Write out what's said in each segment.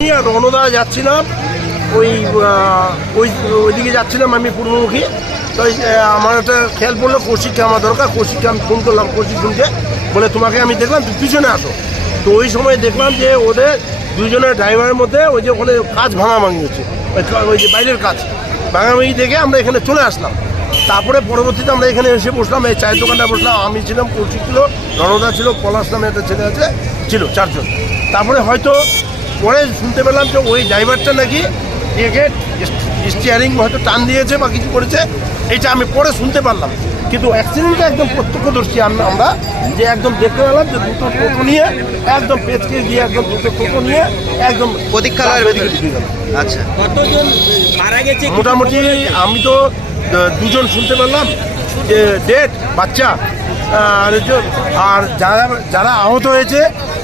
Sir Ranada যাচ্ছিলাম ওই ওই ওইদিকে যাচ্ছিলাম আমি পূর্বমুখী। তো আমার একটা খেয়াল পড়ল কৌশিককে আমার দরকার কৌশিককে আমি ফোন করলাম কৌশিক বলে তোমাকে আমি দেখলাম তুমি পিছনে আসো। তো ওই সময় দেখলাম যে ওদের দুজনের ড্রাইভারের মধ্যে ওই যে ওখানে কাজ ভাঙাভাঙি হচ্ছে। ওই যে বাইরের কাজ। ভাঙাভাঙি দেখে আমরা এখানে চলে আসলাম। তারপরে পরবর্তীতে আমরা এখানে এসে বসলাম, এই চায়ের দোকানটা বসলাম। আমি ছিলাম কৌশিক ছিল রণদা ছিল, পলাশ নামে একটা ছেলে আছে, ছিল চারজন। তারপরে হয়তো পরে শুনতে পেলাম যে ওই ড্রাইভারটা নাকি একে স্টিয়ারিং হয়তো টান দিয়েছে বা কিছু করেছে। এটা আমি পরে শুনতে পারলাম। কিন্তু অ্যাক্সিডেন্টটা একদম প্রত্যক্ষদর্শী আমরা আমরা যে একদম দেখতে পেলাম যে দুটো টোটো নিয়ে একদম পেঁচকে দিয়ে একদম দুটো টোটো নিয়ে একদম প্রতীক্ষালয়ের ভেতরে ঢুকে গেল। আচ্ছা। কতজন মারা গেছে? মোটামুটি আমি তো দুজন শুনতে পেলাম যে ডেট বাচ্চা আর যারা যারা আহত হয়েছে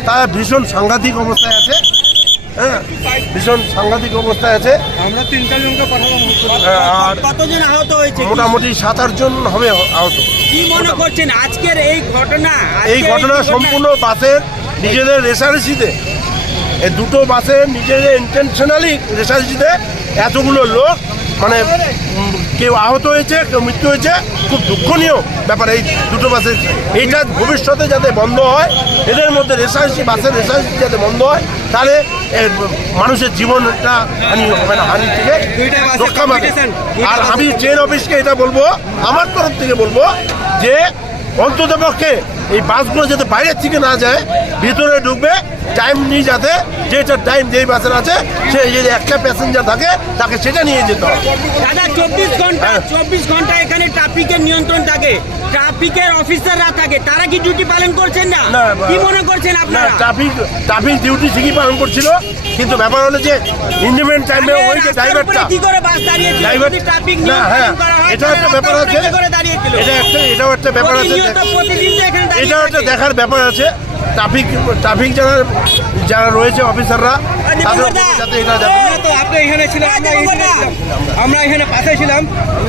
তারা ভীষণ সাংঘাতিক অবস্থায় আছে। হ্যাঁ ভীষণ সাংঘাতিক অবস্থায় আছে। আমরা তিনটা জনকে আর কতজন আহত হয়েছে? মোটামুটি সাত আটজন হবে আহত। কি মনে করছেন আজকের এই ঘটনা? এই ঘটনা সম্পূর্ণ বাসের নিজেদের রেসারেসিতে। এই দুটো বাসে নিজেদের ইন্টেনশনালি রেসারেসিতে এতগুলো লোক মানে কেউ আহত হয়েছে কেউ মৃত্যু হয়েছে খুব দুঃখনীয় ব্যাপার এই দুটো বাসের এইটা ভবিষ্যতে যাতে বন্ধ হয় এদের মধ্যে রেসারসি বাসের রেসারসি যাতে বন্ধ হয় তাহলে মানুষের জীবনটা হানি মানে হানি থেকে রক্ষা পাবে। আর আমি ট্রেন অফিসকে এটা বলব আমার তরফ থেকে বলব যে অন্তত পক্ষে এই বাসগুলো যাতে বাইরের থেকে না যায় ভিতরে ঢুকবে টাইম নিয়ে যাতে যেটা টাইম যেই বাসের আছে সে যদি একটা প্যাসেঞ্জার থাকে তাকে সেটা নিয়ে যেতে হবে। দাদা চব্বিশ ঘণ্টা হ্যাঁ। চব্বিশ ঘণ্টা এখানে ট্রাফিকের নিয়ন্ত্রণ থাকে। ট্রাফিকের অফিসাররা থাকে। তারা কি ডিউটি পালন করছেন না? কি মনে করছেন আপনারা? ট্রাফিক ট্রাফিক ডিউটি ঠিকই পালন করছিল কিন্তু ব্যাপার হলো যে ইন্ডিপেন্ডেন্ট টাইমে ওই যে ড্রাইভারটা কি করে বাস দাঁড়িয়ে ড্রাইভার ট্রাফিক হ্যাঁ। করা হয় এটা একটা ব্যাপার আছে। এটা একটা এটাও একটা ব্যাপার আছে। এটাও একটা দেখার ব্যাপার আছে। ট্রাফিক ট্রাফিক যারা যারা রয়েছে অফিসাররা আমরা এখানে পাশে ছিলাম।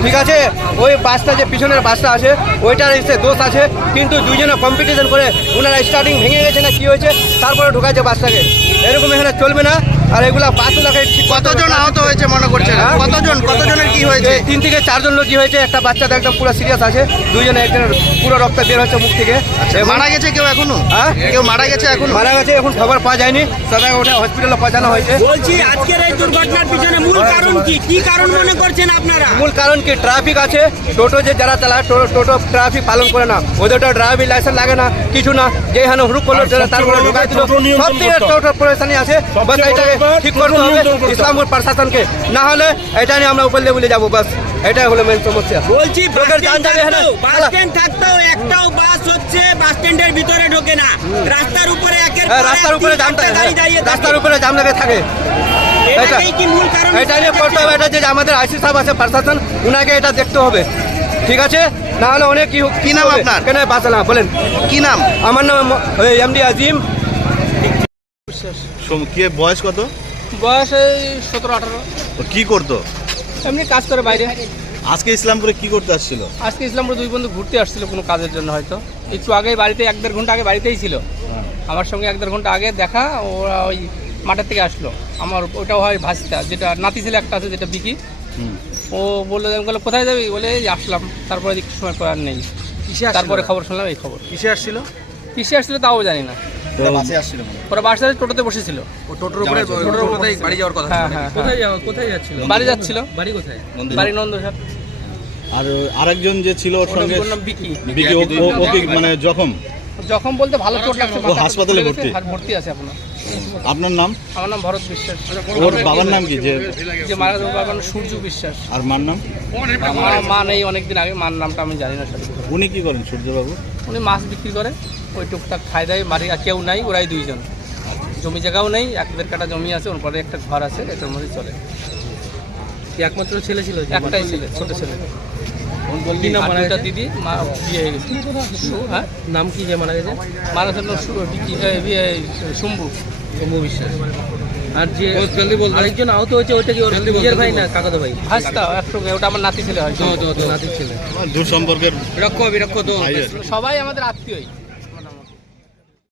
ঠিক আছে ওই বাসটা যে পিছনের বাসটা আছে ওইটার এসে দোষ আছে কিন্তু দুজনে কম্পিটিশন করে ওনারা স্টার্টিং ভেঙে গেছে না কি হয়েছে তারপরে ঢুকাচ্ছে বাসটাকে। এরকম এখানে চলবে না। আর এগুলা বাসগুলোকে ঠিক কতজন আহত হয়েছে মনে করছেন? হ্যাঁ? কতজন? কতজনের কি হয়েছে? তিন থেকে চারজন লোক কি হয়েছে একটা বাচ্চাটা একদম পুরো সিরিয়াস আছে দুইজনে একজনের পুরো রক্ত বের হচ্ছে মুখ থেকে। মারা গেছে কেউ এখনও? হ্যাঁ? কেউ মারা গেছে এখনও? মারা গেছে এখন খবর পাওয়া যায়নি। সবাই ওটা হসপিটালে পৌঁছানো হয়েছে। বলছি আজকের এই দুর্ঘটনার পিছনে মূল কারণ কি? কি কারণ মনে করছেন আপনারা? মূল কারণ কি? ট্রাফিক আছে। টোটো যে যারা চালায় টো- টোটো ট্রাফিক পালন করে না। ওদের ড্রাইভিং লাইসেন্স লাগে না কিছু না। যে হানো হুড়ুক করল তারপরে বড় ঢুকাই দিল। সব থেকে টোটো পরেশানি আছে। বাস এটাকে ঠিক করতে হবে। ইসলামপুর প্রশাসনকে। না হলে এটা নিয়ে আমরা উপর লেভেলে যাব বাস। এটাই হলো মেন সমস্যা। বলছি বাস স্ট্যান্ড। থাকতেও একটাও বাস হচ্ছে বাস স্ট্যান্ডের ভিতরে ঢোকে না। রাস্তার উপরে একের হ্যাঁ, পর এক রাস্তার উপরে। রাস্তার উপরে জাম লেগে থাকে। কি এটা নিয়ে করতে হবে এটা যে আমাদের আইসি সাহেব আছে প্রশাসন উনাকে এটা দেখতে হবে। ঠিক আছে? না হলে অনেক কি কি নাম আপনার? কেন বাস না? বলেন। কি নাম? আমার নাম এমডি আজিম। কে বয়স কত? বয়স এই সতেরো আঠারো। কি করতো? এমনি কাজ করে বাইরে। আজকে ইসলামপুরে কি করতে আসছিল? আজকে ইসলামপুর দুই বন্ধু ঘুরতে আসছিল কোনো কাজের জন্য হয়তো। একটু আগেই বাড়িতে এক দেড় ঘণ্টা আগে বাড়িতেই ছিল। আমার সঙ্গে এক দেড় ঘণ্টা আগে দেখা ওরা ওই মাঠের থেকে আসলো। আমার ওটাও হয় ভাসিতা যেটা নাতি ছেলে একটা আছে যেটা বিকি। ও বলল আমি বলল কোথায় যাবি? বলে এই আসলাম। তারপরে একটু সময় পর আর নেই তারপরে খবর শুনলাম এই খবর। কিসে আসছিল? কিসে আসছিল তাও জানি না। তো বাসে আসছিল ওরা বাসে টোটোতে বসেছিল। টোটোর উপরে টোটোর উপরে বাড়ি যাওয়ার কথা? হ্যাঁ হ্যাঁ কোথায় কোথায় যাচ্ছিল? বাড়ি যাচ্ছিল। বাড়ি কোথায়? বাড়ি নন্দসার আর আরেকজন যে ছিল ওর সঙ্গে বিকি বিকি ও- ও- ও কি মানে জখম। জখম বলতে ভালো চোট লাগছে হাসপাতালে ভর্তি? ভর্তি? আছে আপনার আপনার নাম? আমার নাম ভরত বিশ্বাস। ওর বাবার নাম কি? যে যে মারা যাওয়ার বাবার নাম সূর্য বিশ্বাস। আর মার নাম? আমার মা নেই অনেকদিন আগে মার নামটা আমি জানি না উনি কি করেন সূর্যবাবু? উনি মাছ বিক্রি করে ওই টুকটাক খাই দেয় বাড়ি আর কেউ নাই ওরাই দুইজন। জমি জায়গাও নেই এক দেড় কাটা জমি আছে ওর পরে একটা ঘর আছে এটার মধ্যে চলে। একমাত্র ছেলে ছিল? একটাই ছেলে ছোট ছেলে। দুটা দিদি মা বিয়ে হয়ে গেছে হ্যাঁ নাম কি যে মারা গেছে মারা শম্ভু শম্ভু বিশ্বাস আর যে আরেকজন আহত হয়েছে ওইটা কি ওর নিজের ভাই না কাকাতো ভাই হাসতা একসঙ্গে ওটা আমার নাতি ছেলে হয় নাতি ছেলে দূর সম্পর্কের বিরক্ষ বিরক্ষ তো সবাই আমাদের আত্মীয়ই